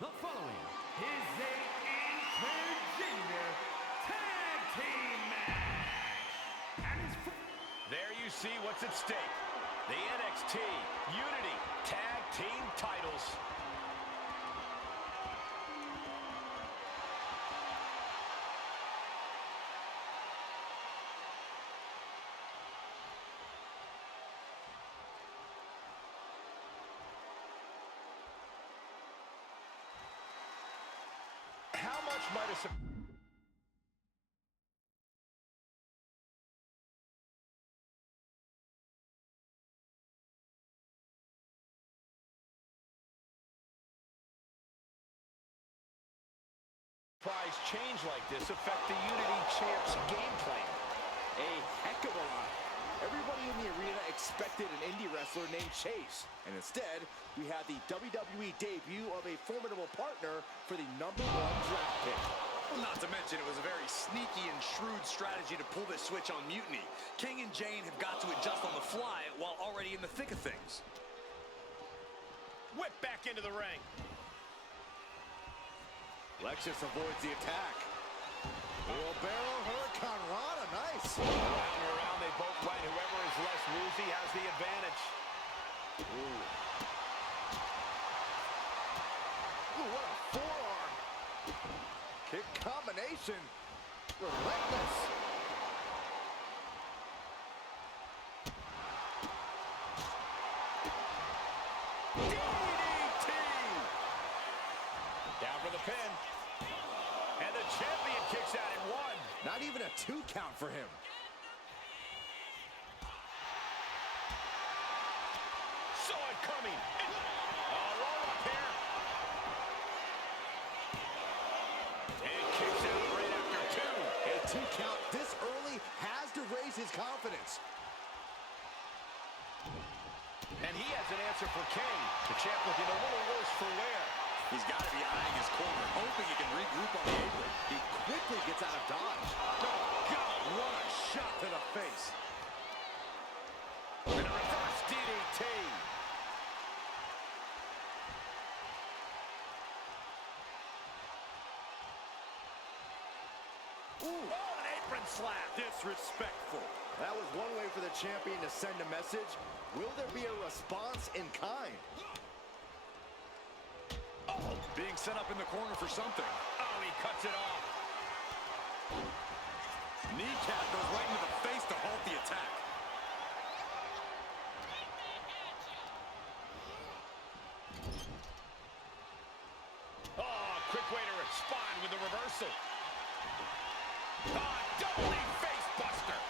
The following is a intergender tag team match. And there you see what's at stake. The NXT Unity Tag Team titles. How much might a surprise change like this affect the Unity Champ's game plan? A heck of a lot. Everybody in the arena expected an indie wrestler named Chase. And instead, we had the WWE debut of a formidable partner for the #1 draft pick. Well, not to mention, it was a very sneaky and shrewd strategy to pull this switch on Mutiny. King and Jane have got to adjust on the fly while already in the thick of things. Whip back into the ring. Lexus avoids the attack. Wheelbarrow Hurricane Rana, nice. Around and around they both went. Whoever is less woozy has the advantage. Ooh. Ooh, what a forearm. Kick combination. Relentless. DDT. Down for the pin. And the champion kicks out at 1. Not even a 2 count for him. Saw it coming. Roll up here. And kicks out right after 2. A 2 count this early has to raise his confidence. And he has an answer for King. The champ looking a little worse for wear. He's got to be eyeing his corner, hoping he can regroup on the apron. He quickly gets out of dodge. Oh, God. What a shot to the face. And a reverse DDT. Ooh. Oh, an apron slap. Disrespectful. That was one way for the champion to send a message. Will there be a response in kind? Oh, being set up in the corner for something. Oh, he cuts it off. Kneecap goes right into the face to halt the attack. Oh, quick way to respond with the reversal. Oh, double knee face buster.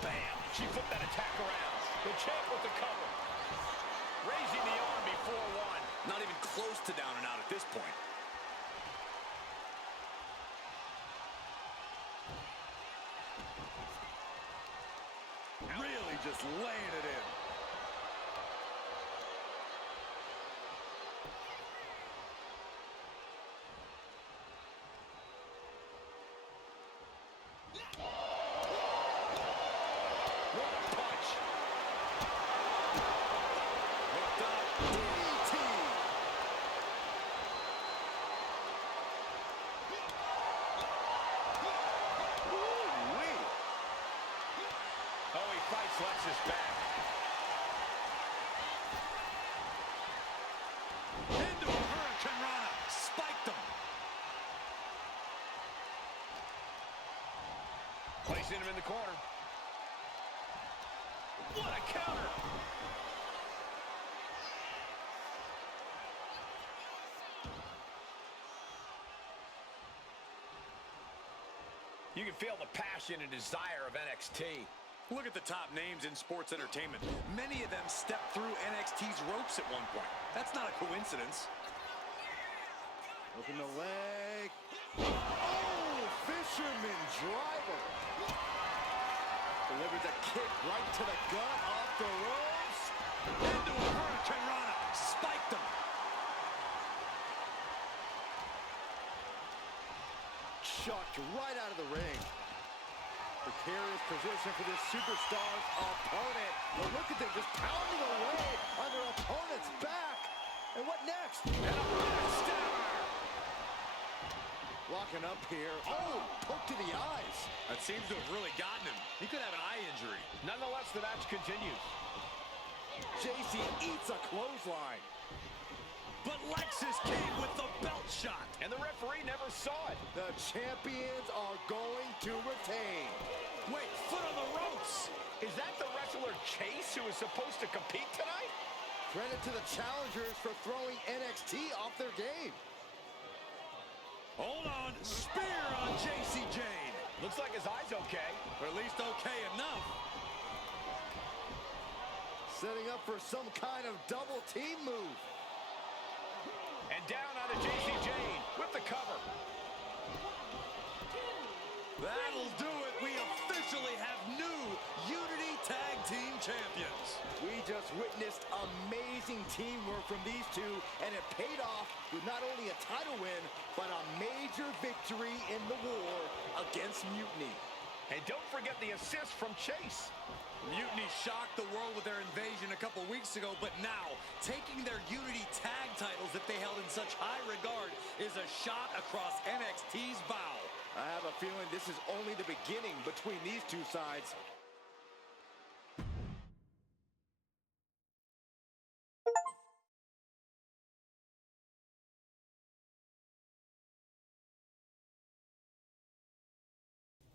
Bam, she flipped that attack around. The champ with the cover. Raising the arm before 1. Not even close to down and out at this point. Really just laying it in. What a punch. Hooked up. DDT. Woo-wee. Oh, he fights Lexus back. Into a Hurricane Rana. Spiked him. Placing him in the corner. What a counter. You can feel the passion and desire of NXT. Look at the top names in sports entertainment. Many of them stepped through NXT's ropes at one point. That's not a coincidence. Open the leg. Oh, fisherman driver. Delivers a kick right to the gut off the ropes. Into a Hurricane Rana. Spiked him. Chucked right out of the ring. Precarious position for this superstar's opponent. But look at them just pounding away on their opponent's back. And what next? And a backstabber. Locking up here. Oh, poke to the eyes. That seems to have really gotten him. He could have an eye injury. Nonetheless, the match continues. JC eats a clothesline. But Lexus came with the belt shot. And the referee never saw it. The champions are going to retain. Wait, foot on the ropes. Is that the wrestler Chase who is supposed to compete tonight? Credit to the challengers for throwing NXT off their game. Hold on. Spear on JC Jane. Looks like his eye's okay. Or at least okay enough. Setting up for some kind of double team move. And down on to JC Jane with the cover. That'll do it. We officially have new Unity Tag Team Champions. We just witnessed amazing teamwork from these two, and it paid off with not only a title win, but a major victory in the war against Mutiny. And don't forget the assist from Chase. Mutiny shocked the world with their invasion a couple weeks ago, but now, taking their Unity Tag titles that they held in such high regard is a shot across NXT's bow. I have a feeling this is only the beginning between these two sides.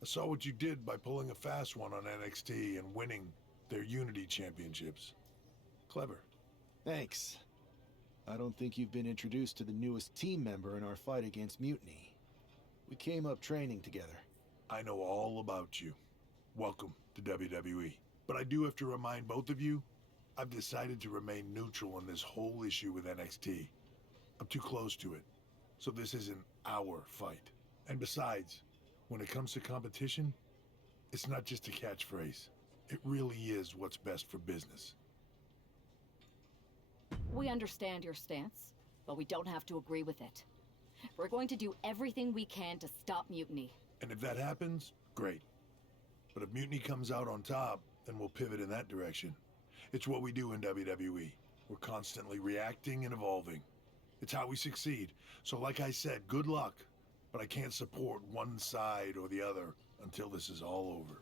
I saw what you did by pulling a fast one on NXT and winning their Unity Championships. Clever. Thanks. I don't think you've been introduced to the newest team member in our fight against Mutiny. We came up training together. I know all about you. Welcome to WWE. But I do have to remind both of you, I've decided to remain neutral on this whole issue with NXT. I'm too close to it, so this isn't our fight. And besides, when it comes to competition, it's not just a catchphrase. It really is what's best for business. We understand your stance, but we don't have to agree with it. We're going to do everything we can to stop Mutiny. And if that happens, great. But if Mutiny comes out on top, then we'll pivot in that direction. It's what we do in WWE. We're constantly reacting and evolving. It's how we succeed. So like I said, good luck. But I can't support one side or the other until this is all over.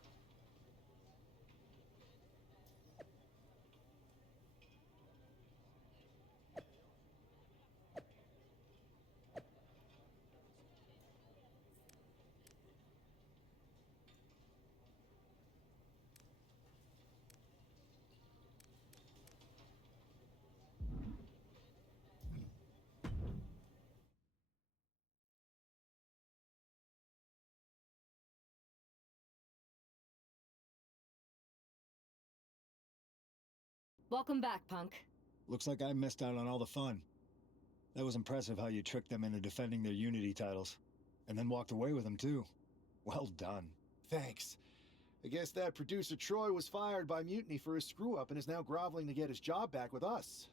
Welcome back, Punk. Looks like I missed out on all the fun. That was impressive how you tricked them into defending their Unity titles. And then walked away with them, too. Well done. Thanks. I guess that producer Troy was fired by Mutiny for his screw-up and is now groveling to get his job back with us.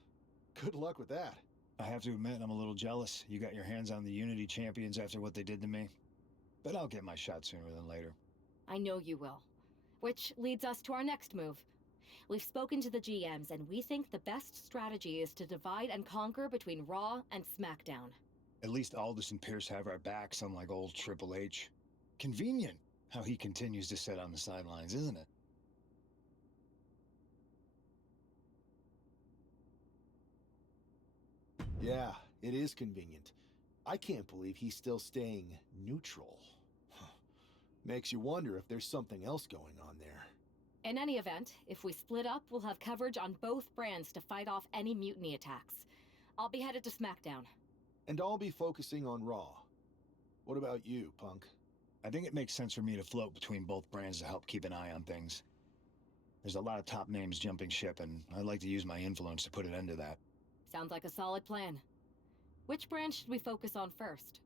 Good luck with that. I have to admit, I'm a little jealous. You got your hands on the Unity champions after what they did to me. But I'll get my shot sooner than later. I know you will. Which leads us to our next move. We've spoken to the GMs, and we think the best strategy is to divide and conquer between Raw and SmackDown. At least Aldous and Pierce have our backs, unlike old Triple H. Convenient how he continues to sit on the sidelines, isn't it? Yeah, it is convenient. I can't believe he's still staying neutral. Makes you wonder if there's something else going on there. In any event, if we split up, we'll have coverage on both brands to fight off any Mutiny attacks. I'll be headed to SmackDown. And I'll be focusing on Raw. What about you, Punk? I think it makes sense for me to float between both brands to help keep an eye on things. There's a lot of top names jumping ship, and I'd like to use my influence to put an end to that. Sounds like a solid plan. Which brand should we focus on first?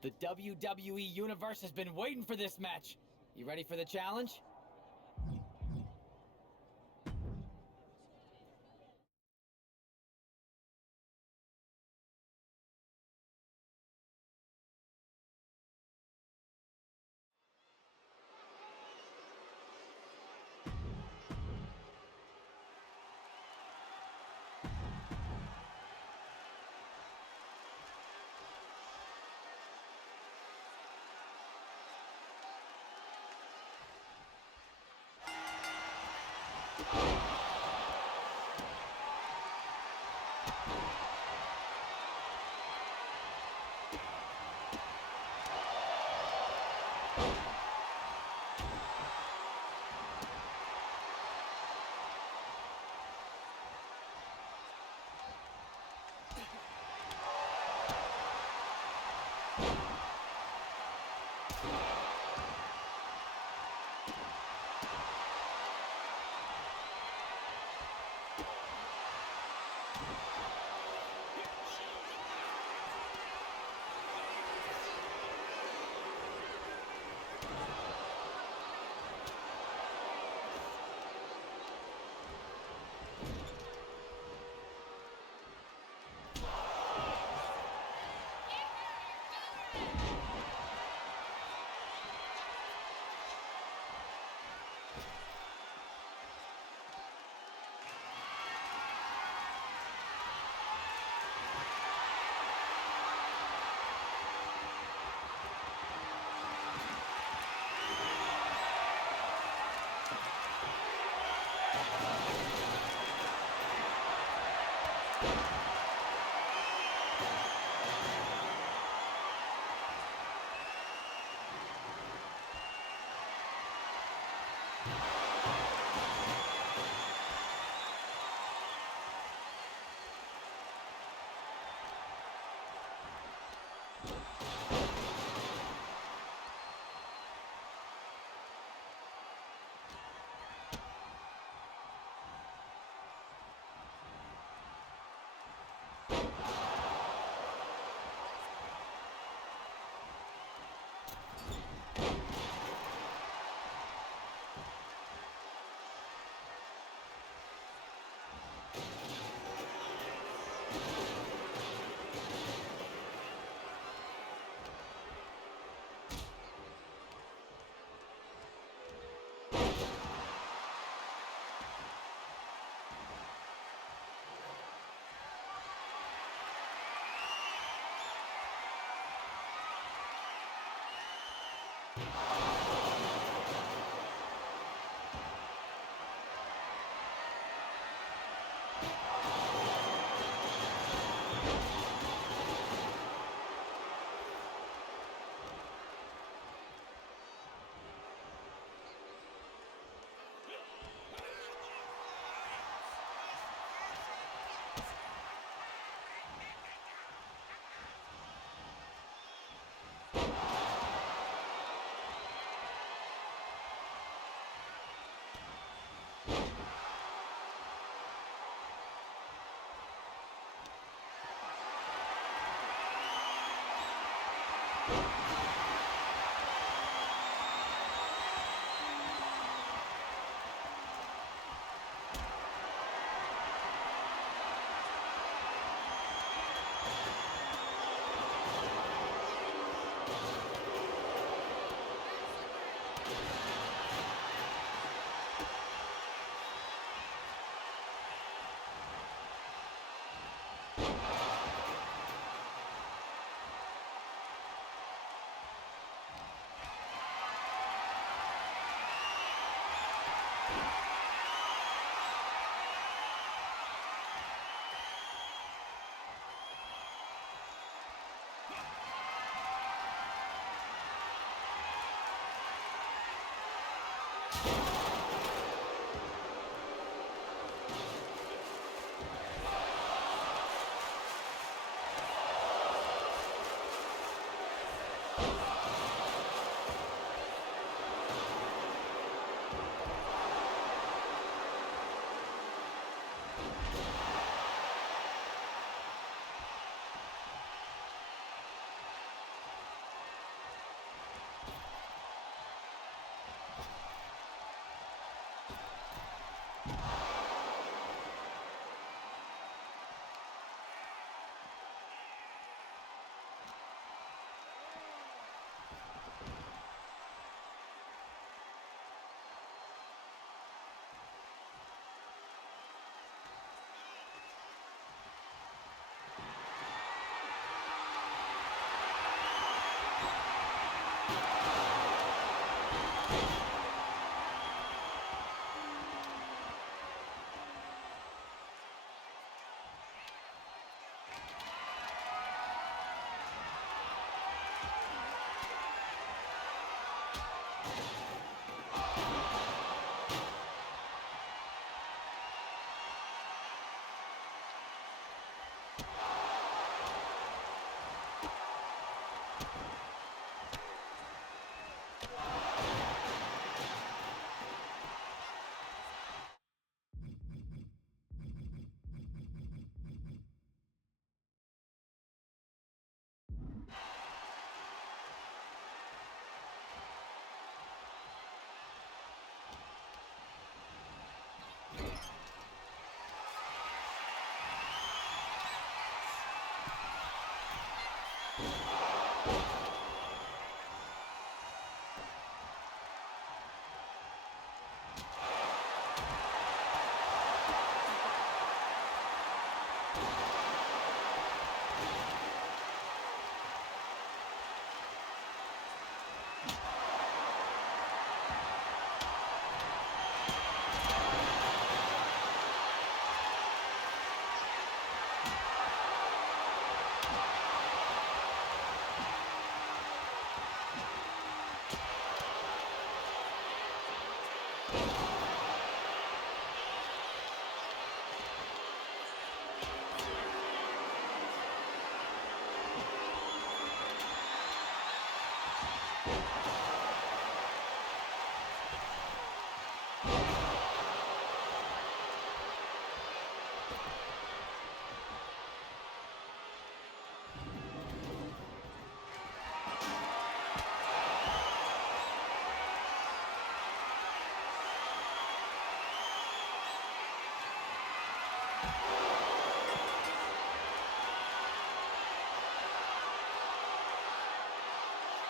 The WWE Universe has been waiting for this match. You ready for the challenge?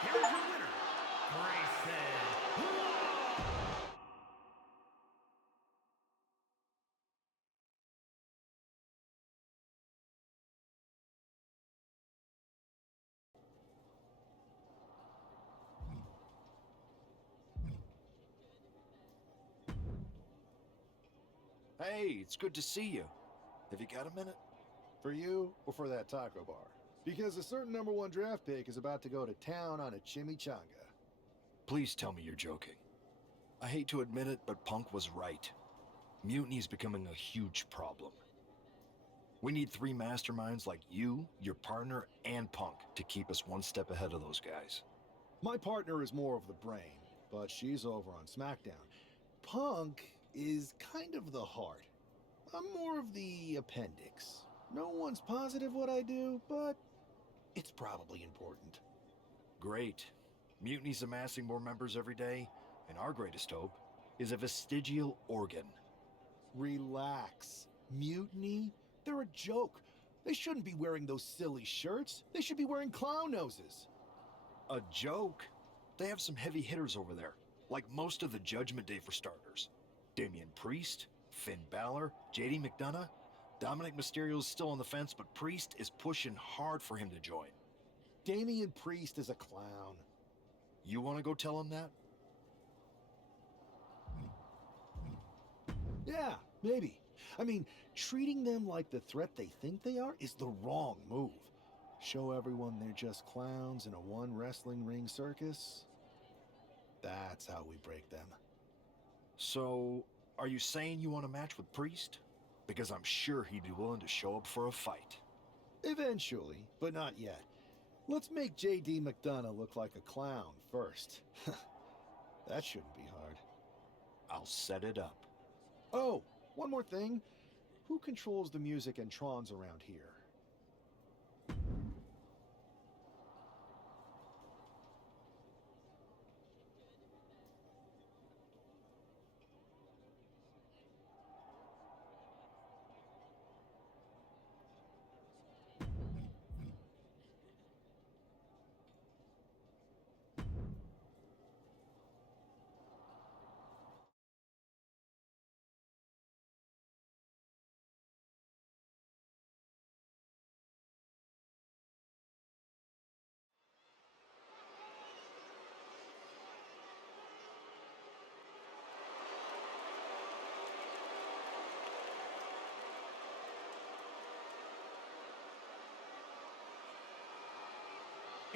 Here is your winner, Grayson Waller. Hey, it's good to see you. Have you got a minute? For you or for that taco bar? Because a certain #1 draft pick is about to go to town on a chimichanga. Please tell me you're joking. I hate to admit it, but Punk was right. Mutiny's becoming a huge problem. We need 3 masterminds like you, your partner, and Punk to keep us one step ahead of those guys. My partner is more of the brain, but she's over on SmackDown. Punk is kind of the heart. I'm more of the appendix. No one's positive what I do, but it's probably important. Great. Mutiny's amassing more members every day, and our greatest hope is a vestigial organ. Relax. Mutiny? They're a joke. They shouldn't be wearing those silly shirts. They should be wearing clown noses. A joke? They have some heavy hitters over there, like most of the Judgment Day for starters. Damian Priest, Finn Balor, JD McDonough. Dominic Mysterio's still on the fence, but Priest is pushing hard for him to join. Damian Priest is a clown. You want to go tell him that? Yeah, maybe. I mean, treating them like the threat they think they are is the wrong move. Show everyone they're just clowns in a one wrestling ring circus. That's how we break them. So, are you saying you want a match with Priest? Because I'm sure he'd be willing to show up for a fight. Eventually, but not yet. Let's make JD McDonough look like a clown first. That shouldn't be hard. I'll set it up. Oh, one more thing. Who controls the music and Trons around here?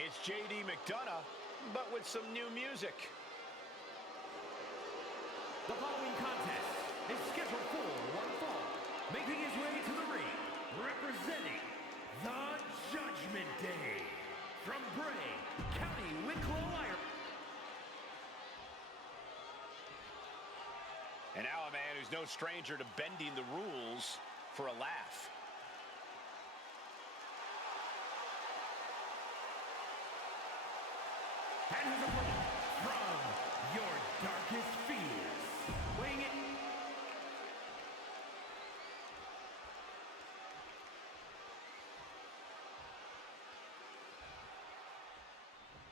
It's JD McDonough, but with some new music. The following contest is scheduled for one fall. Making his way to the ring, representing the Judgment Day, from Bray, County Wicklow, Ireland. And now a man who's no stranger to bending the rules for a laugh. And his opponent, from your darkest fears, weighing in.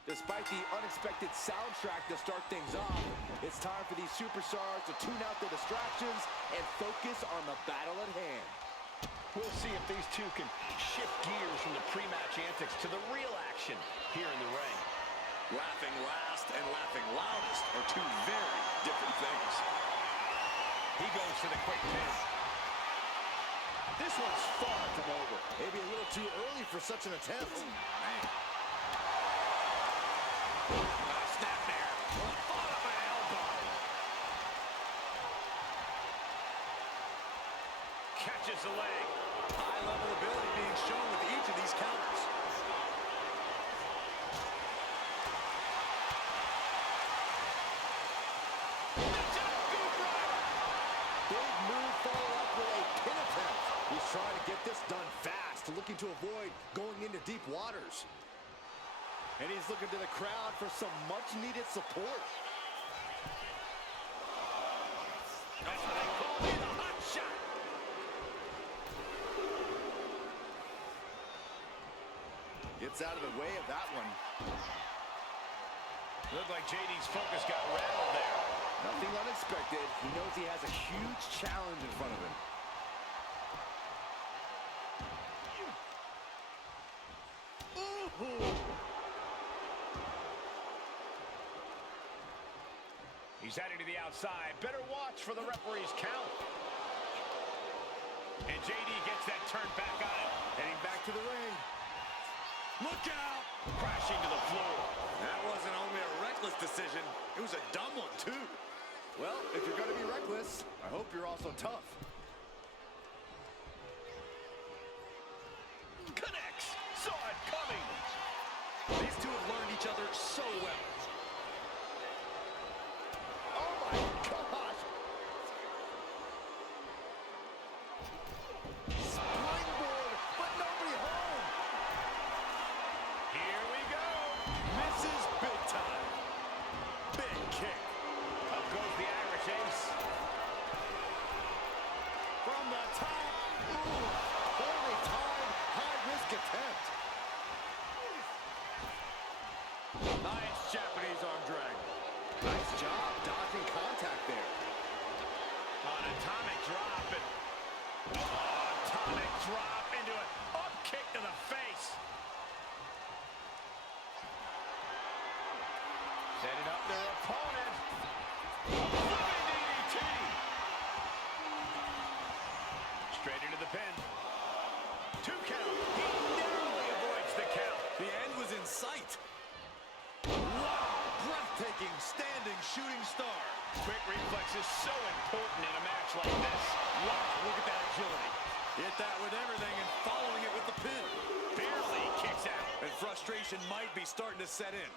Despite the unexpected soundtrack to start things off, it's time for these superstars to tune out the distractions and focus on the battle at hand. We'll see if these two can shift gears from the pre-match antics to the real action here in the ring. Laughing last and laughing loudest are two very different things. He goes for the quick pin. This one's far from over. Maybe a little too early for such an attempt. Snapmare. Followed by an elbow. Catches the leg. High-level ability being shown with each of these counters. Big move followed up with a pin attempt. He's trying to get this done fast, looking to avoid going into deep waters. And he's looking to the crowd for some much-needed support. That's what they call me, the hot shot. Gets out of the way of that one. Looked like JD's focus got rattled there. Nothing unexpected. He knows he has a huge challenge in front of him. He's heading to the outside. Better watch for the referee's count. And JD gets that turned back on him. Heading back to the ring. Look out! Crashing to the floor. That wasn't only a reckless decision, it was a dumb one, too. Well, if you're going to be reckless, I hope you're also tough. Connects. Saw it coming. These two have learned each other so well. Oh my gosh! Springboard, but nobody home. Here we go. Misses big time. Big kick. Up goes the Irish Ace. From the top. Ooh, poorly timed, high-risk attempt. Nice Japanese arm drag. Nice job dodging contact there. An atomic drop. And atomic drop into an up kick to the face. Setting up their opponent. Flipping DDT. Straight into the pin. 2 count. He narrowly avoids the count. The end was in sight. Wow! Breathtaking, standing shooting star. Quick reflex is so important in a match like this. Wow, look at that agility. Hit that with everything and following it with the pin. Barely kicks out. And frustration might be starting to set in.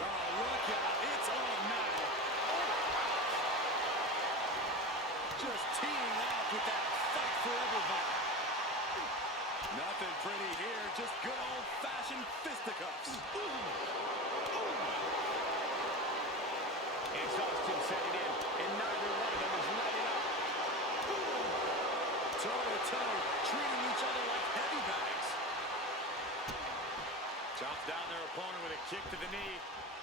Oh, look out. It's on now. Just teeing off with that fight forever vibe. Nothing pretty here, just good old-fashioned fisticuffs. Exhaustion setting in, and neither one of them is letting up. Toe-to-toe, treating each other like heavy bags. Chops down their opponent with a kick to the knee.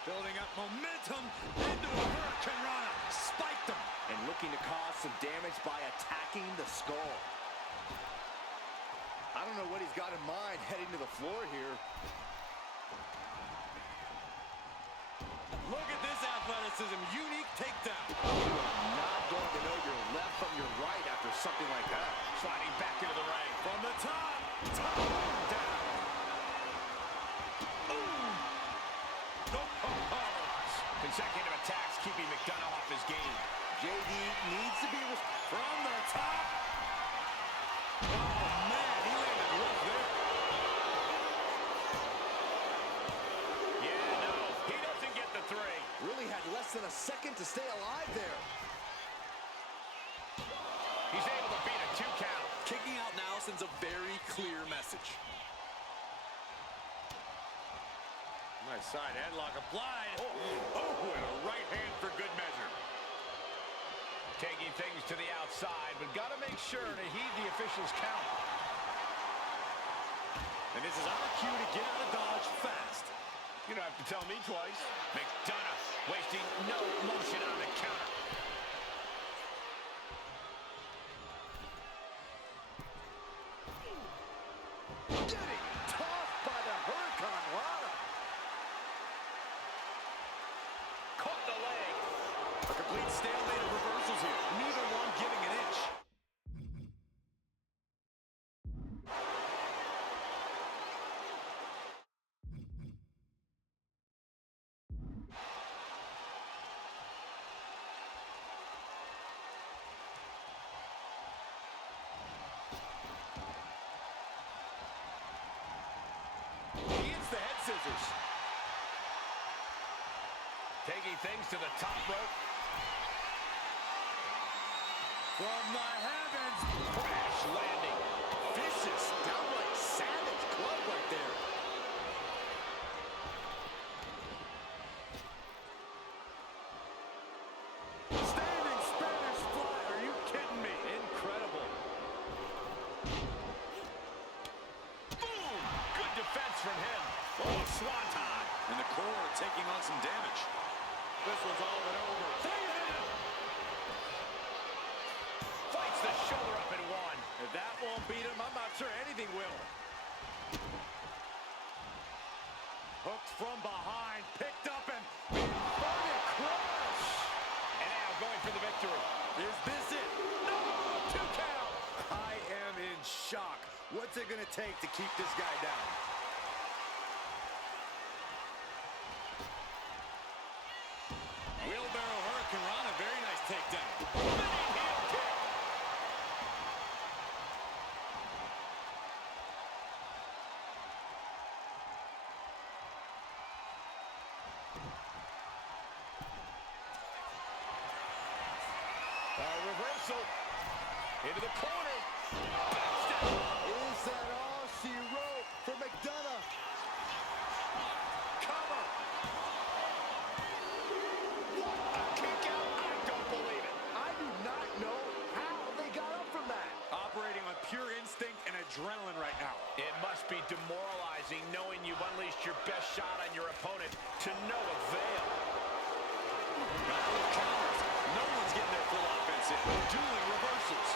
Building up momentum into a Hurricane Rana. Spiked him. And looking to cause some damage by attacking the skull. I don't know what he's got in mind heading to the floor here. Look at this athlete. athleticism. Unique takedown. You are not going to know your left from your right after something like that. Sliding back into the ring. From the top. Top down. Consecutive attacks keeping McDonough off his game. JD needs to be From the top. Oh, man, he landed rough there. Yeah, no, he doesn't get the three. really had less than a second to stay alive there. He's able to beat a 2 count. Kicking out now sends a very clear message. Nice side headlock applied. Oh, and a right hand for good measure. Taking things to the outside, but got to make sure to heed the official's count. And this is our cue to get out of Dodge fast. You don't have to tell me twice. McDonough wasting no motion on the counter. Getting tossed by the Hurricane. Wow. Caught the leg. A complete stalemate of reversals here. Neither one giving an inch. He hits the head scissors. Taking things to the top rope. From the heavens. Crash landing. Vicious, downright savage club right there. Standing Spanish fly. Are you kidding me? Incredible. Boom! Good defense from him. Oh, swanton. And the core taking on some damage. This one's all but over. Fights the shoulder up and one. If that won't beat him, I'm not sure anything will. Hooked from behind, picked up and inverted crush. And now going for the victory. Is this it? No! 2 count. I am in shock. What's it going to take to keep this guy down? Wheelbarrow Hurricane Rana, very nice takedown. Spinning heel kick. Reversal. Into the corner. Is that all she wrote for McDonough? Cover. A kick out. I don't believe it. I do not know how they got up from that. Operating on pure instinct and adrenaline right now. It must be demoralizing knowing you've unleashed your best shot on your opponent to no avail. Battle of counters. No one's getting their full offense in. Dueling reversals.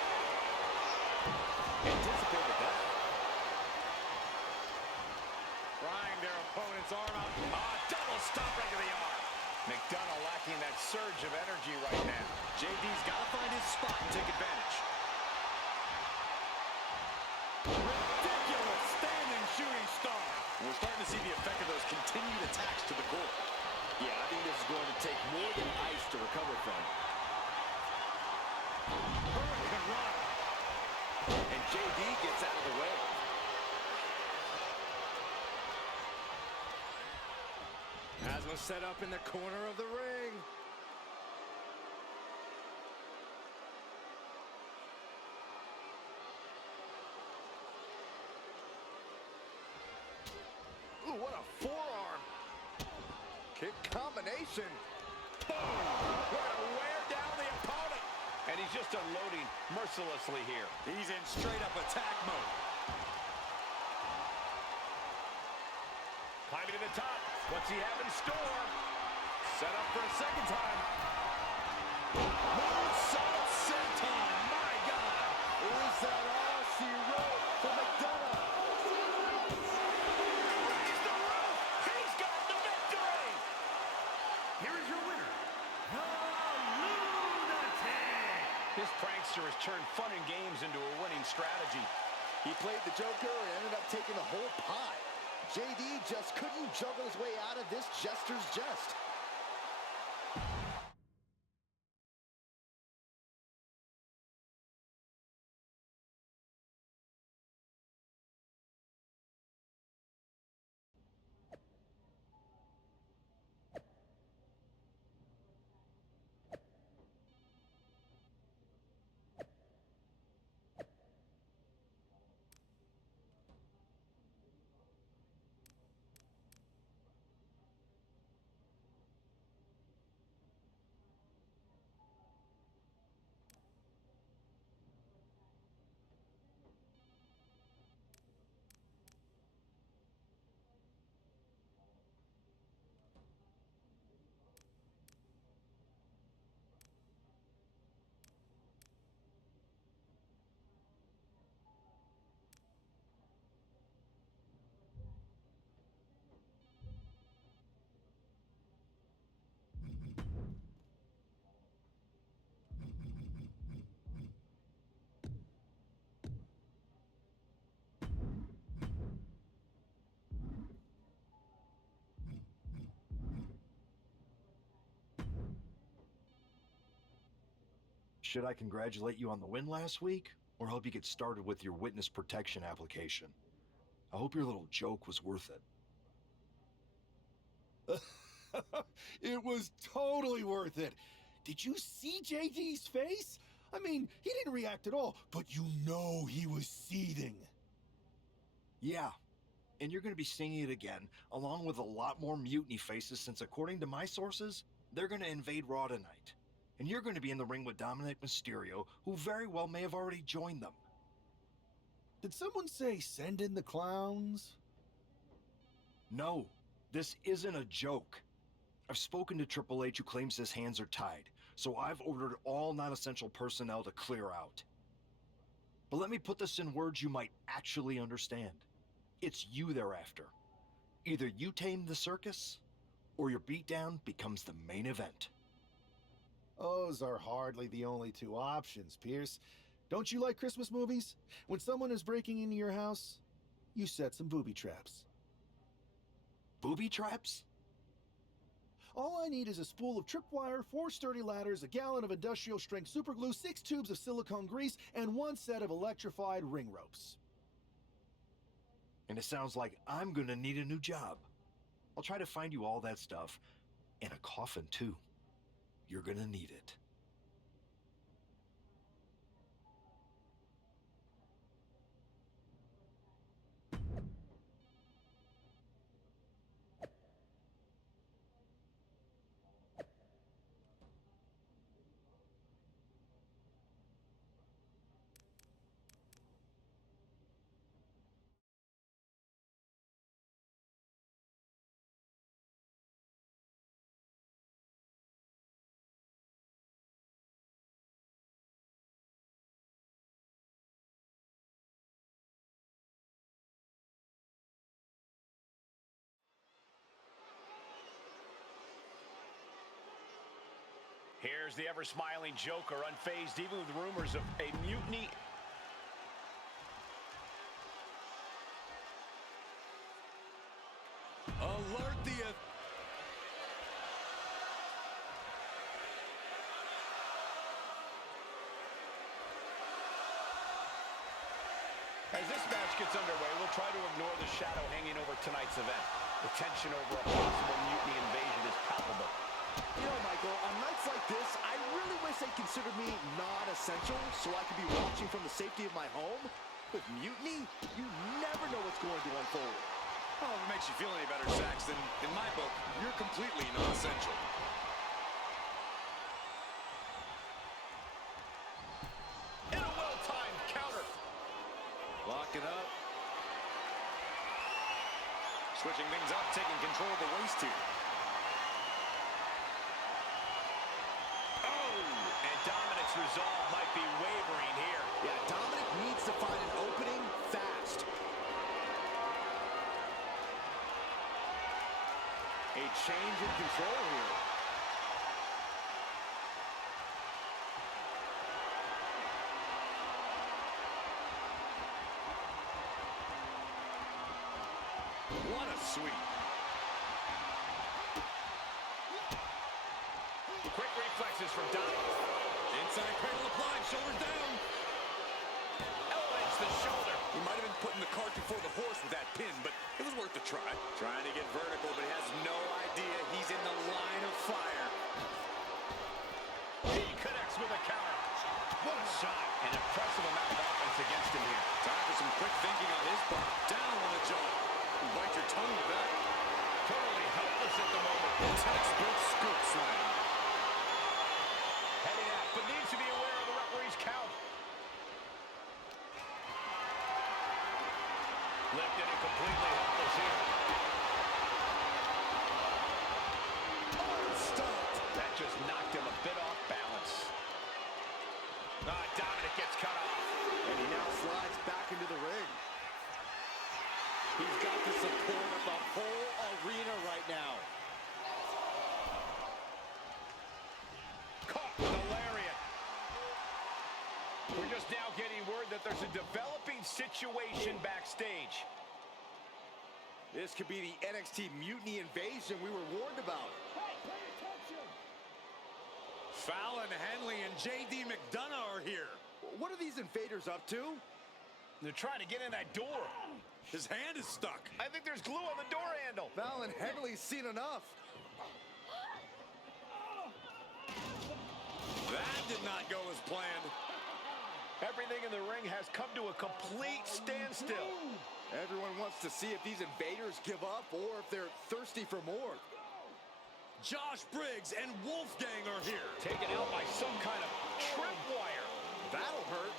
Anticipated that. Prying their opponent's arm out. Double stomp right to the arm. McDonough lacking that surge of energy right now. JD's got to find his spot and take advantage. Ridiculous standing shooting star. We're starting to see the effect of those continued attacks to the core. Yeah, I think this is going to take more than ice to recover from. Hurricane Rana. And JD gets out of the way. Asma set up in the corner of the ring. Ooh, what a forearm. Kick combination. Boom! We're going to wear down the opponent. And he's just unloading mercilessly here. He's in straight-up attack mode. Climbing to the top. What's he have in store? Set up for a second time. Moonsault senton. My God. Is that all she wrote for McDonough? Raise the roof. He's got the victory. Here is your winner, Chaser has turned fun and games into a winning strategy. He played the Joker and ended up taking the whole pie. JD just couldn't juggle his way out of this jester's jest. Should I congratulate you on the win last week, or help you get started with your witness protection application? I hope your little joke was worth it. It was totally worth it. Did you see JD's face? I mean, he didn't react at all, but you know he was seething. Yeah, and you're going to be seeing it again, along with a lot more mutiny faces, since according to my sources, they're going to invade Raw tonight. And you're going to be in the ring with Dominic Mysterio, who very well may have already joined them. Did someone say send in the clowns? No, this isn't a joke. I've spoken to Triple H, who claims his hands are tied, so I've ordered all non-essential personnel to clear out. But let me put this in words you might actually understand. It's you they're after. Either you tame the circus, or your beatdown becomes the main event. Those are hardly the only two options, Pierce. Don't you like Christmas movies? When someone is breaking into your house, you set some booby traps. Booby traps? All I need is a spool of tripwire, 4 sturdy ladders, a gallon of industrial-strength superglue, 6 tubes of silicone grease, and 1 set of electrified ring ropes. And it sounds like I'm gonna need a new job. I'll try to find you all that stuff, and a coffin too. You're gonna need it. Here's the ever-smiling Joker, unfazed even with rumors of a mutiny. Alert the... As this match gets underway, we'll try to ignore the shadow hanging over tonight's event. The tension over a possible mutiny invasion is palpable. You know, Michael, on nights like this, I really wish they'd consider me non-essential so I could be watching from the safety of my home. With mutiny, you never know what's going to unfold. Well, if it makes you feel any better, Saxton, in my book, you're completely non-essential. And a well-timed counter. Lock it up. Switching things up, taking control of the waist here. And Dominic's resolve might be wavering here. Yeah, Dominic needs to find an opening fast. A change in control here. What a sweep. Quick reflexes from Donald. Inside cradle applied, shoulders down. Elevates the shoulder. He might have been putting the cart before the horse with that pin, but it was worth a try. Trying to get vertical, but he has no idea he's in the line of fire. He connects with a counter. What a shot. An impressive amount of offense against him here. Time for some quick thinking on his part. Down on the jaw. You bite your tongue with that. Totally helpless at the moment. Textbook scoop slam. Heading out, but needs to be aware of the referee's count. Lifted and completely helpless here. Stopped. That just knocked him a bit off balance. Dominic gets cut off. And he now slides back into the ring. He's got the support of the whole arena right now. Caught with a lariat. We're just now getting word that there's a developing situation backstage. This could be the NXT Mutiny Invasion we were warned about. Fallon, Henley, and J.D. McDonough are here. What are these invaders up to? They're trying to get in that door. His hand is stuck. I think there's glue on the door handle. Val and Henley's seen enough. That did not go as planned. Everything in the ring has come to a complete standstill. Everyone wants to see if these invaders give up or if they're thirsty for more. Josh Briggs and Wolfgang are here. Taken out by some kind of tripwire. That'll hurt.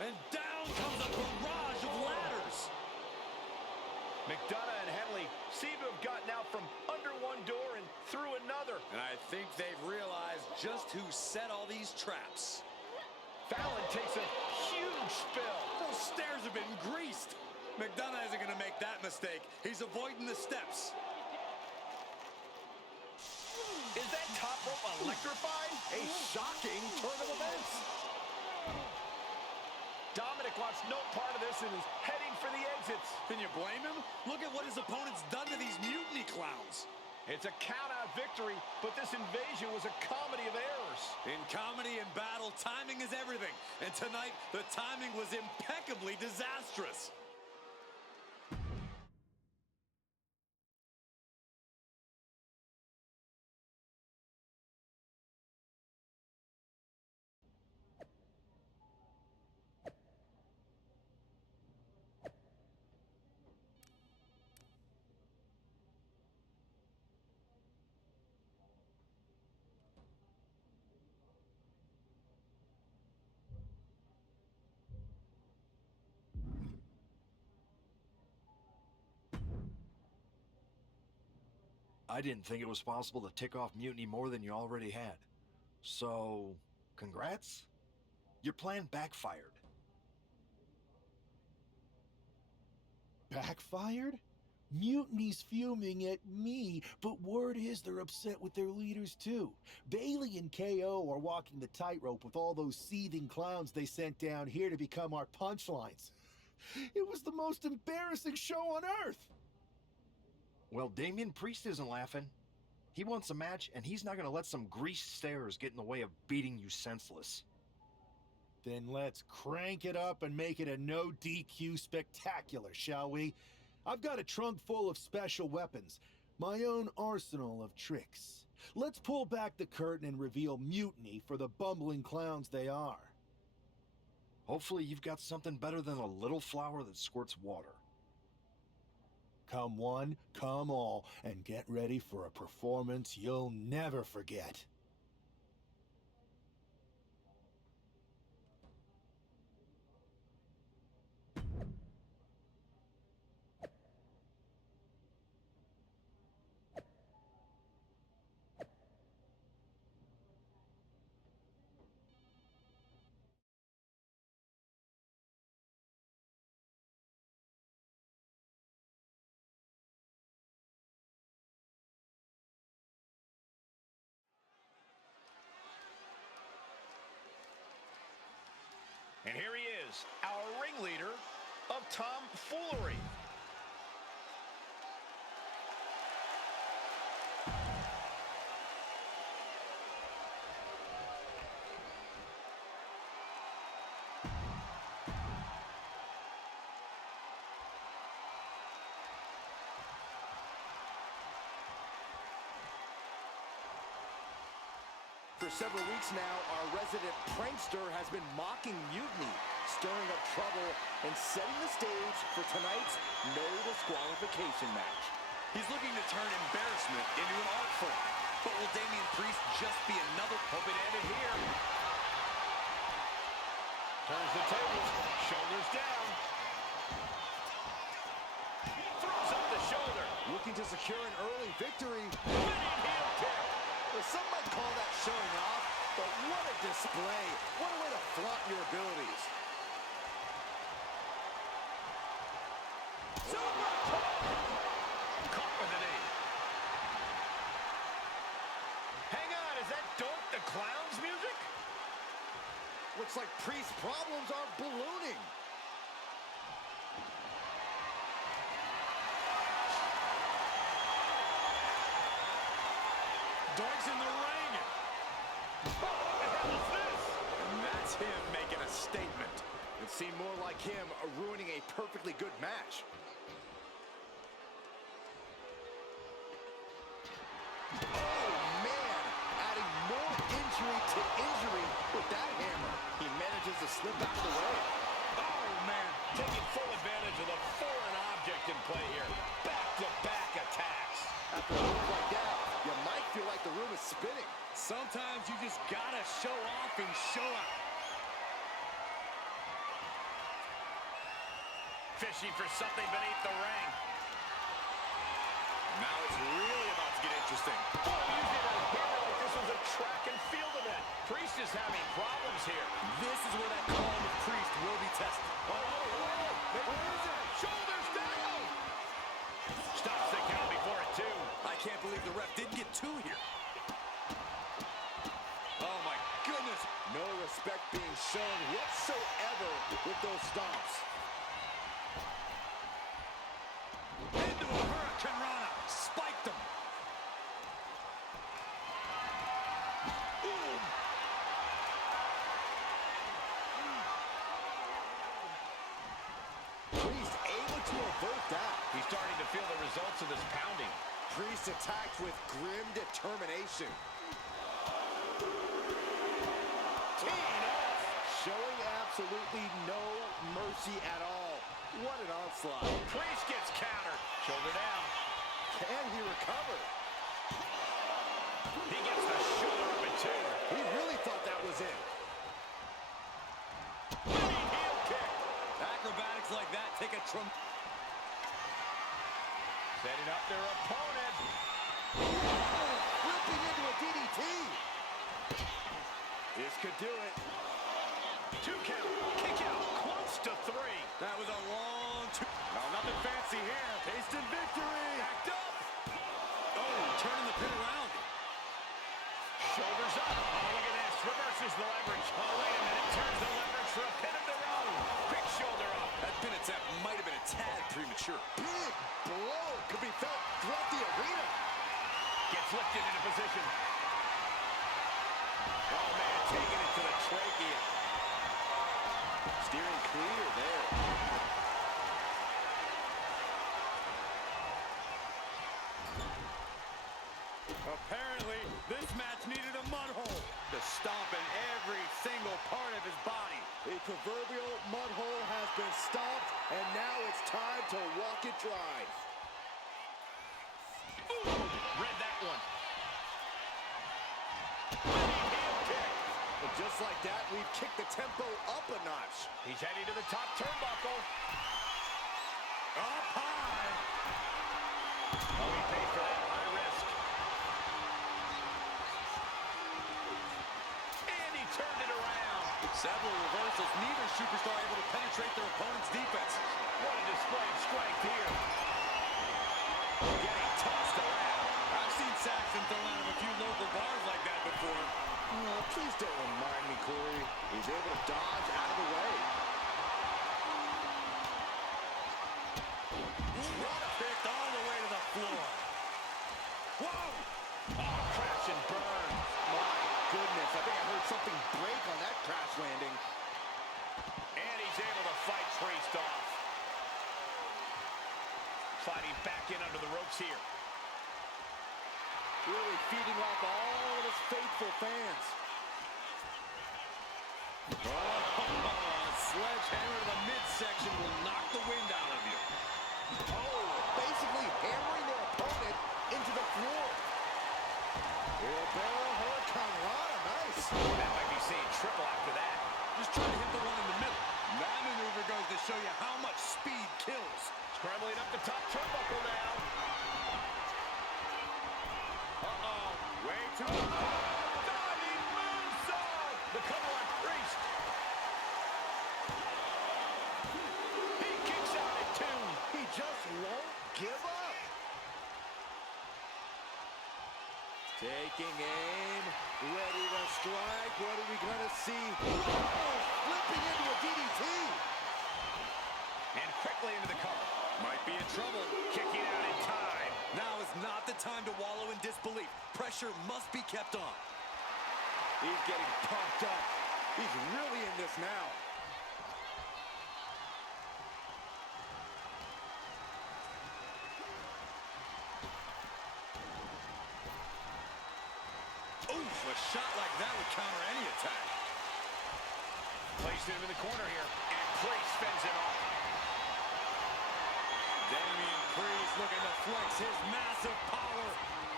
And down comes a barrage of ladders. McDonough and Henley seem to have gotten out from under one door and through another. And I think they've realized just who set all these traps. Fallon takes a huge spill. Those stairs have been greased. McDonough isn't going to make that mistake. He's avoiding the steps. Is that top rope electrified? A shocking turn of events. Dominic wants no part of this and is heading for the exits. Can you blame him? Look at what his opponent's done to these mutiny clowns. It's a count-out victory, but this invasion was a comedy of errors. In comedy and battle, timing is everything. And tonight, the timing was impeccably disastrous. I didn't think it was possible to tick off Mutiny more than you already had. So, congrats? Your plan backfired. Backfired? Mutiny's fuming at me, but word is they're upset with their leaders too. Bailey and KO are walking the tightrope with all those seething clowns they sent down here to become our punchlines. It was the most embarrassing show on earth. Well, Damian Priest isn't laughing. He wants a match, and he's not going to let some greased stairs get in the way of beating you senseless. Then let's crank it up and make it a no DQ spectacular, shall we? I've got a trunk full of special weapons, my own arsenal of tricks. Let's pull back the curtain and reveal Mutiny for the bumbling clowns they are. Hopefully you've got something better than a little flower that squirts water. Come one, come all, and get ready for a performance you'll never forget. And here he is, our ringleader, of tomfoolery. For several weeks now, our resident prankster has been mocking Mutiny, stirring up trouble and setting the stage for tonight's no disqualification match. He's looking to turn embarrassment into an art form. But will Damian Priest just be another? Hope it ended here. Turns the tables, shoulders down. Throws up the shoulder. Looking to secure an early victory. Spinning heel kick. Well, some might call that showing off, but what a display. What a way to flaunt your abilities. Caught with an knee. Hang on, is that Dope the Clown's music? Looks like Priest's problems are ballooning. Doink's in the ring. What the hell is this? And that's him making a statement. It seemed more like him ruining a perfectly good match. Oh, man. Adding more injury to injury with that hammer. He manages to slip out of the way. Oh, man. Taking full advantage of the foreign object in play here. Back-to-back attacks. After a move like that, you might feel like the room is spinning. Sometimes you just gotta show off and show out. Fishing for something beneath the ring. Now it's really about to get interesting. Oh, using a hammer like this was a track and field event. Priest is having problems here. This is where that calling of Priest will be tested. What is it? Shoulders down. Stops the count before it, too. I can't believe the ref didn't get two here. Oh, my goodness. No respect being shown whatsoever with those stomps. Into a Hurricane Rana. Spiked him. Priest able to avert that. He's starting to feel the results of this pounding. Priest attacked with grim determination. Teeing off. Showing absolutely no mercy at all. What an onslaught. Priest gets countered. Shoulder down. Can he recover? He gets the shoulder up in two. He really thought that was it. Running heel kick. Acrobatics like that take a trump. Setting up their opponent. Ripping into a DDT. This could do it. 2 count. Kick out. Close to 3. That was a long two. No, nothing fancy here. Tasting victory. Backed up. Oh, turning the pin around. Shoulders up. Oh, look at this. Reverses the leverage. Oh, wait a minute. Turns the leverage for a pin of their own. Quick shoulder up. That pin attempt might have been a tad premature. Big blow could be felt throughout the arena. Gets lifted into position. Oh, man. Taking it to the trachea. Steering clear there. Apparently, this match needed a mud hole to stomp in every single part of his body. The proverbial mud hole has been stomped, and now it's time to walk it dry. Ooh, read that one. Heel kick. And just like that, we've kicked the tempo up a notch. He's heading to the top turnbuckle. Up high. Oh, he paid for that high risk. And he turned it around. Several reversals, neither superstar able to penetrate their opponent's defense. What a display of strength here. Getting tossed around. I've seen Saxon thrown out of a few local bars like that before. Oh, please don't remind me, Corey. He's able to dodge out of the way. Drop kicked all the way to the floor. Whoa! Oh, crash and burn. My goodness, I think I heard something break on that crash landing. And he's able to fight Priest off. Fighting back in under the ropes here. Really feeding off all of his faithful fans. Oh, sledgehammer to the midsection will knock the wind out of you. Oh, basically hammering their opponent into the floor. Wheelbarrow Hurricane Rana, nice. That might be seeing triple after that. Just try to hit the one in the middle. That maneuver goes to show you how much speed kills. Scrambling up the top turnbuckle now. Uh-oh. Way too diving moonsault. The cover on Priest. He kicks out at two. He just won't give up. Taking aim, ready to strike. What are we going to see? Whoa! Flipping into a DDT. And quickly into the cover. Might be in trouble. Kicking out in time. Now is not the time to wallow in disbelief. Pressure must be kept on. He's getting pumped up. He's really in this now. Oof, a shot like that would counter any attack. Placed him in the corner here. And Priest fends it off. Damian Priest looking to flex his massive power.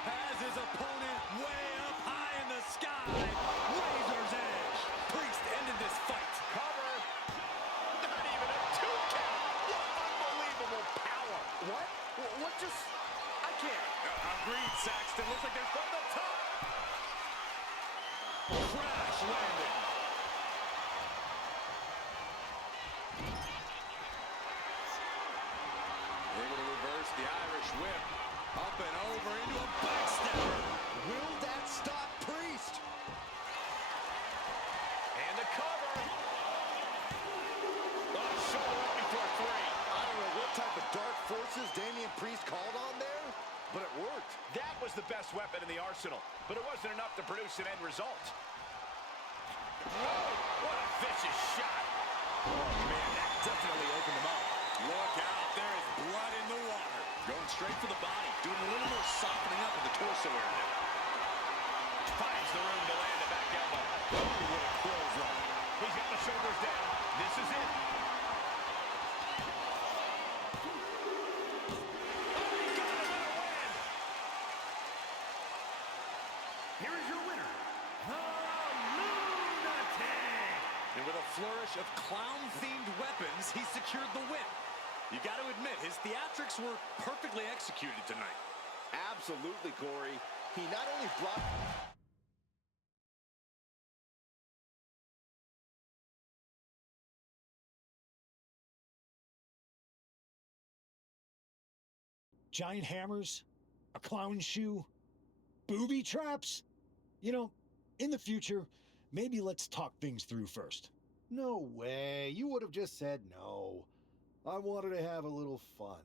Has his opponent way up high in the sky. Razor's edge. Priest ended this fight. Cover. Not even a 2 count. What unbelievable power. What? What just... I can't. Agreed, Saxton. Looks like they're from the top. Crash landing. Able to reverse the Irish whip. Up and over into a backstabber. Will that stop Priest? And the cover. Oh, shoulder up before three. I don't know what type of dark forces Damian Priest called on there, but it worked. That was the best weapon in the arsenal, but it wasn't enough to produce an end result. Whoa, what a vicious shot. Oh, man, that definitely opened him up. Look out, there is blood in the water. Going straight for the body, doing a little more softening up in the torso area. Finds the room to land a back elbow. Oh, what a clothesline. He's got the shoulders down. This is it. Here is your winner, the Lunatic! And with a flourish of clown-themed weapons, he secured the win. You got to admit, his theatrics were perfectly executed tonight. Absolutely, Corey. He not only brought... Giant hammers, a clown shoe, booby traps. You know, in the future, maybe let's talk things through first. No way. You would have just said no. I wanted to have a little fun.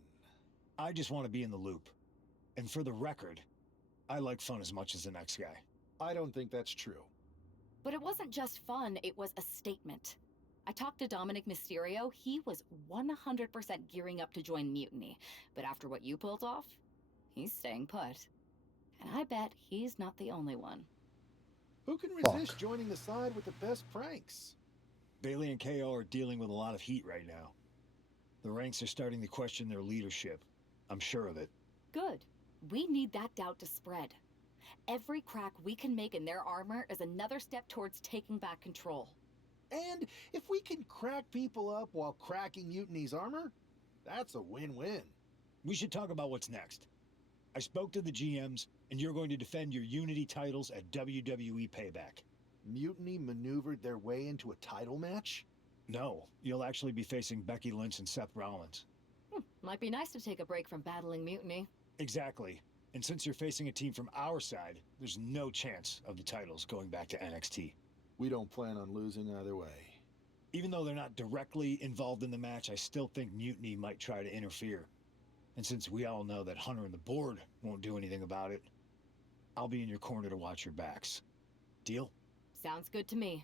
I just want to be in the loop. And for the record, I like fun as much as the next guy. I don't think that's true. But it wasn't just fun, it was a statement. I talked to Dominic Mysterio. He was 100% gearing up to join Mutiny. But after what you pulled off, he's staying put. And I bet he's not the only one. Who can resist joining the side with the best pranks? Bailey and KO are dealing with a lot of heat right now. The ranks are starting to question their leadership. I'm sure of it. Good. We need that doubt to spread. Every crack we can make in their armor is another step towards taking back control. And if we can crack people up while cracking Mutiny's armor, that's a win-win. We should talk about what's next. I spoke to the GMs, and you're going to defend your Unity titles at WWE Payback. Mutiny maneuvered their way into a title match? No, you'll actually be facing Becky Lynch and Seth Rollins. Might be nice to take a break from battling Mutiny. Exactly. And since you're facing a team from our side, there's no chance of the titles going back to NXT. We don't plan on losing either way. Even though they're not directly involved in the match, I still think Mutiny might try to interfere. And since we all know that Hunter and the board won't do anything about it, I'll be in your corner to watch your backs. Deal? Sounds good to me.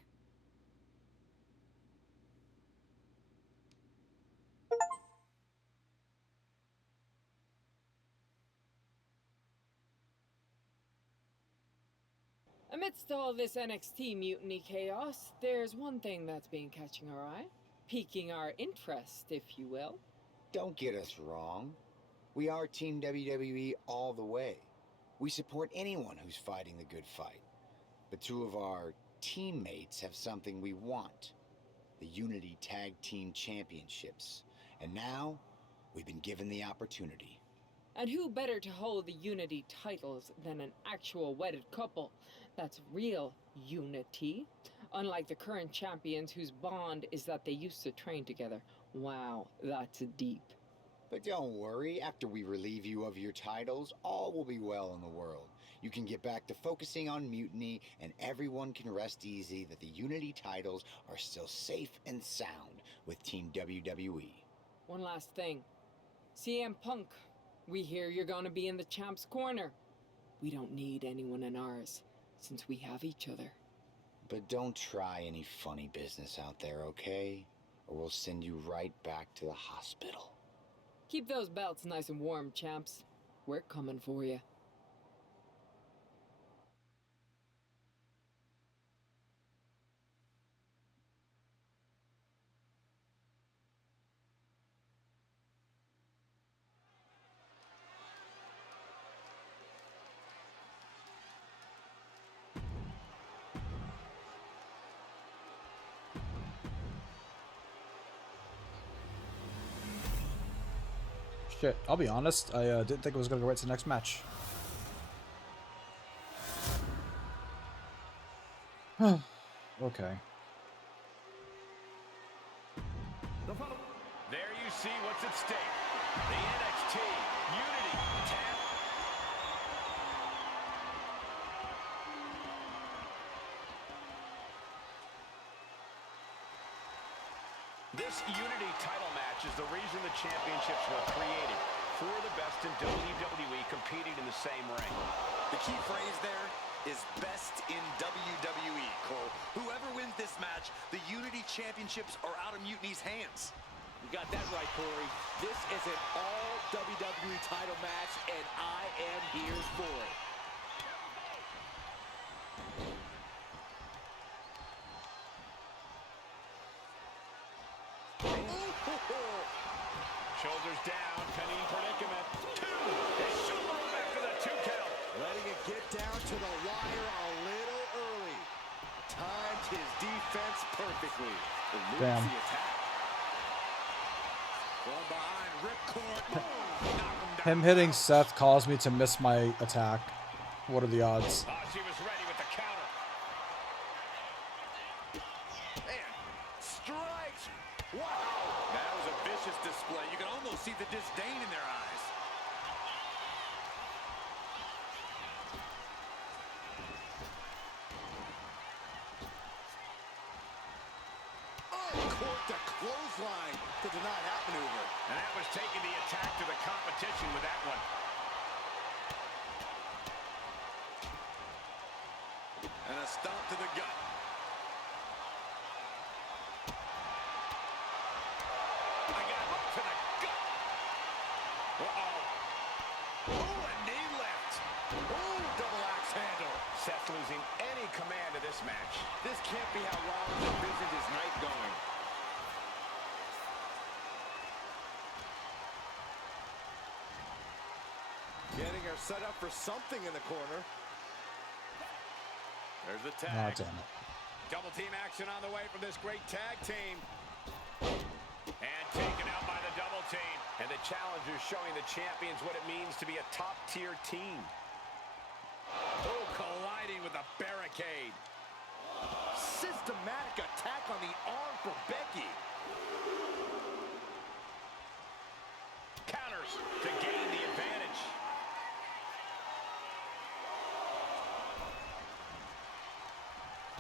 Amidst all this NXT mutiny chaos, there's one thing that's been catching our eye, piquing our interest, if you will. Don't get us wrong. We are Team WWE all the way. We support anyone who's fighting the good fight. But two of our teammates have something we want. The Unity Tag Team Championships. And now, we've been given the opportunity. And who better to hold the Unity titles than an actual wedded couple? That's real unity. Unlike the current champions whose bond is that they used to train together. Wow, that's deep. But don't worry, after we relieve you of your titles, all will be well in the world. You can get back to focusing on Mutiny, and everyone can rest easy that the Unity titles are still safe and sound with Team WWE. One last thing. CM Punk, we hear you're gonna be in the champ's corner. We don't need anyone in ours, since we have each other. But don't try any funny business out there, okay? Or we'll send you right back to the hospital. Keep those belts nice and warm, champs. We're coming for you. Shit, I'll be honest, I didn't think it was going to go right to the next match. Okay. There you see what's at stake. The NXT Unity Tag. This Unity title match is the reason the championships were created. For the best in WWE competing in the same ring. The key phrase there is best in WWE, Cole. Whoever wins this match, the Unity Championships are out of Mutiny's hands. You got that right, Corey. This is an all-WWE title match, and I am here for it. Shoulders down, penny predicament. Two! His shoulder after the 2 count. Letting it get down to the wire a little early. Timed his defense perfectly. Eludes Damn. the attack. From behind, ripcord. Boom! Knock him down. Him hitting Seth caused me to miss my attack. What are the odds? Oh, she was ready with the counter. And strikes. Wow. That was a vicious display. You can almost see the disdain in their eyes. Uncorked a clothesline to deny that maneuver. And that was taking the attack to the competition with that one. And a stomp to the gut. I got hooked to the gut. Uh-oh. Ooh, a knee lift. Ooh, double axe handle. Seth losing any command of this match. This can't be how Rollins envisioned his night going. Getting her set up for something in the corner. There's the Oh, tag. damn it. Double team action on the way from this great tag team. And taken out by the double team. And the challengers showing the champions what it means to be a top-tier team. Oh, colliding with a barricade. Systematic attack on the arm for Becky. Counters to gain the advantage.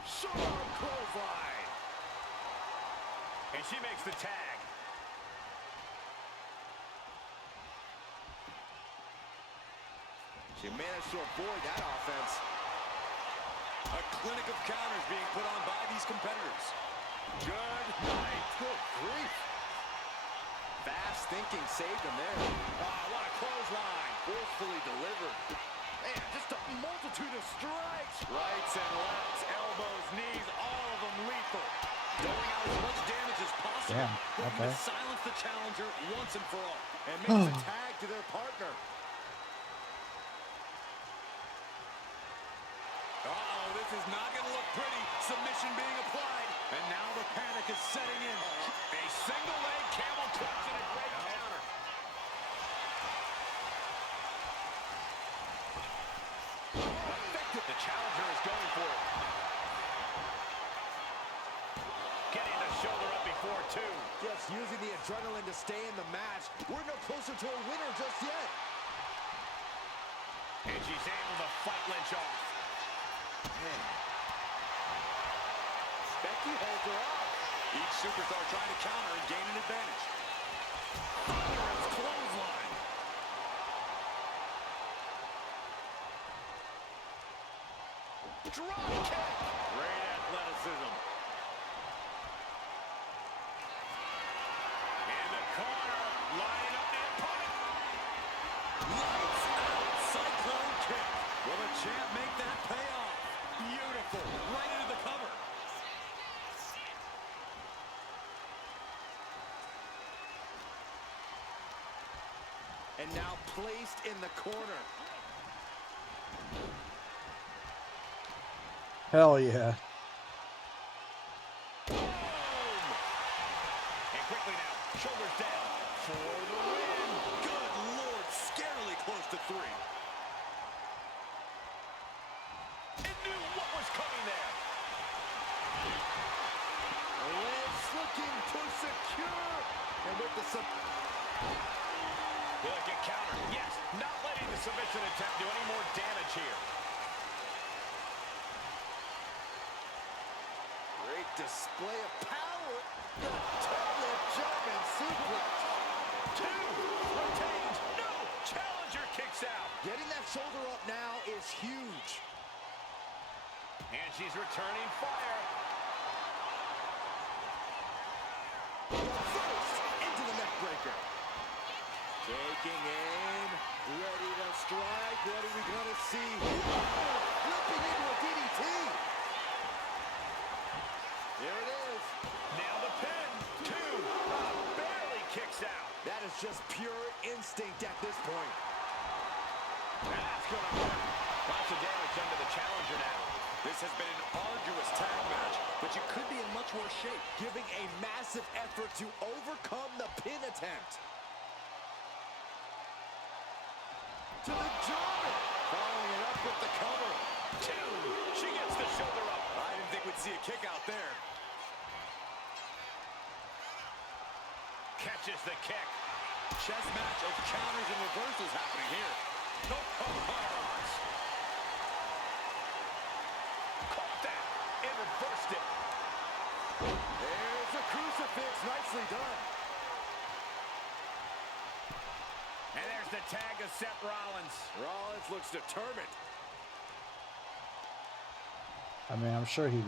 Sharp clothesline. And she makes the tag. She managed to avoid that offense. A clinic of counters being put on by these competitors. Good night. Good grief. Fast thinking saved him there. Oh, what a clothesline. Forcefully delivered. Man, just a multitude of strikes. Rights and lefts, elbows, knees, all of them lethal. Doling out as much damage as possible. Damn, Looking okay. to silence the challenger once and for all. And makes a tag to their partner. Uh-oh, this is not going to look pretty. Submission being applied. And now the panic is setting in. A single leg camel clutch and a great counter. Effective. The challenger is going for it. Getting the shoulder up before two. Just using the adrenaline to stay in the match. We're no closer to a winner just yet. And she's able to fight Lynch off. Becky holds her off. Each superstar trying to counter and gain an advantage. Thunderous clothesline. Drop kick. Great athleticism. In the corner, lining up the opponent. Lights out, cyclone kick. Will the champ make that pay off? Beautiful, right into the cover. And now placed in the corner. Hell yeah. And quickly now, shoulders down for the win. Good Lord, scarily close to three. It knew what was coming there. Lynch looking to secure. And with the Look at counter. Yes, not letting the submission attempt do any more damage here. great display of power. The total German suplex. Two, retains, no, challenger kicks out. Getting that shoulder up now is huge. And she's returning fire. First, into the neck breaker. Taking aim, ready to strike. What are we gonna see? Flipping into a DDT. There it is. Now the pin. Two, barely kicks out. That is just pure instinct at this point. That's gonna hurt. Lots of damage done to the challenger now. This has been an arduous tag match, but you could be in much worse shape. Giving a massive effort to overcome the pin attempt. To the German. Following it up with the cover. Two. She gets the shoulder up. I didn't think we'd see a kick out there. Catches the kick. Chess match of counters and reversals happening here. No arms. Caught that and reversed it. There's a crucifix. Nicely done. And there's the tag of Seth Rollins. Rollins looks determined. I mean, I'm sure he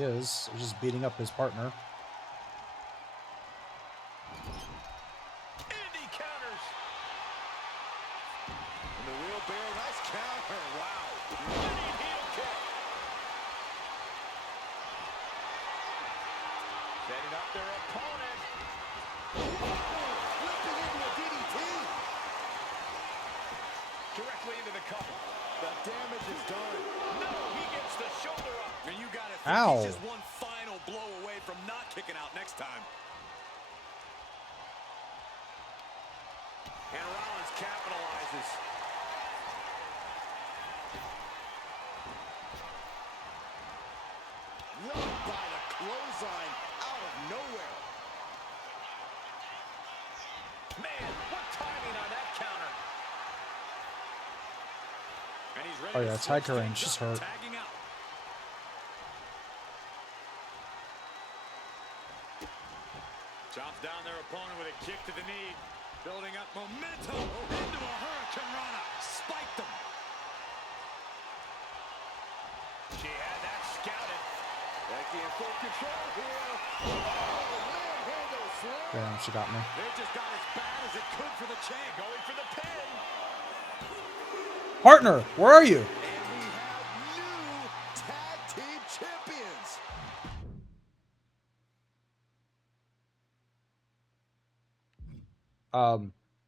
is. He's just beating up his partner. Indy counters. And the wheelbarrow, nice counter. Wow. Running heel kick. Setting up their opponent. Flipping into a DDT. Directly into the cover. The damage is done. No, he gets the shoulder up. And you gotta think Ow. he's just one final blow away from not kicking out next time. And Rollins capitalizes. Run by the clothesline out of nowhere. Man, what timing on that counter. And he's ready Oh to yeah, switch Tiger Range, things she's up, hurt. tagging out. Chops down their opponent with a kick to the knee. Building up momentum into a Hurricane Rana. Spiked him. She had that scouted. Becky in full control here. Oh, manhandle slam. Damn, she got me. It just got as bad as it could for the champ. Going for the pin. Partner, where are you? And we have new tag team champions.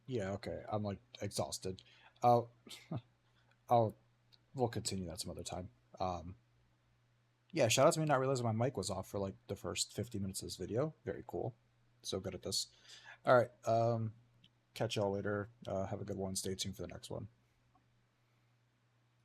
Yeah, okay. I'm like exhausted. We'll continue that some other time. Yeah, shout out to me not realizing my mic was off for like the first 50 minutes of this video. Very cool. So good at this. All right. Catch y'all later. Have a good one. Stay tuned for the next one.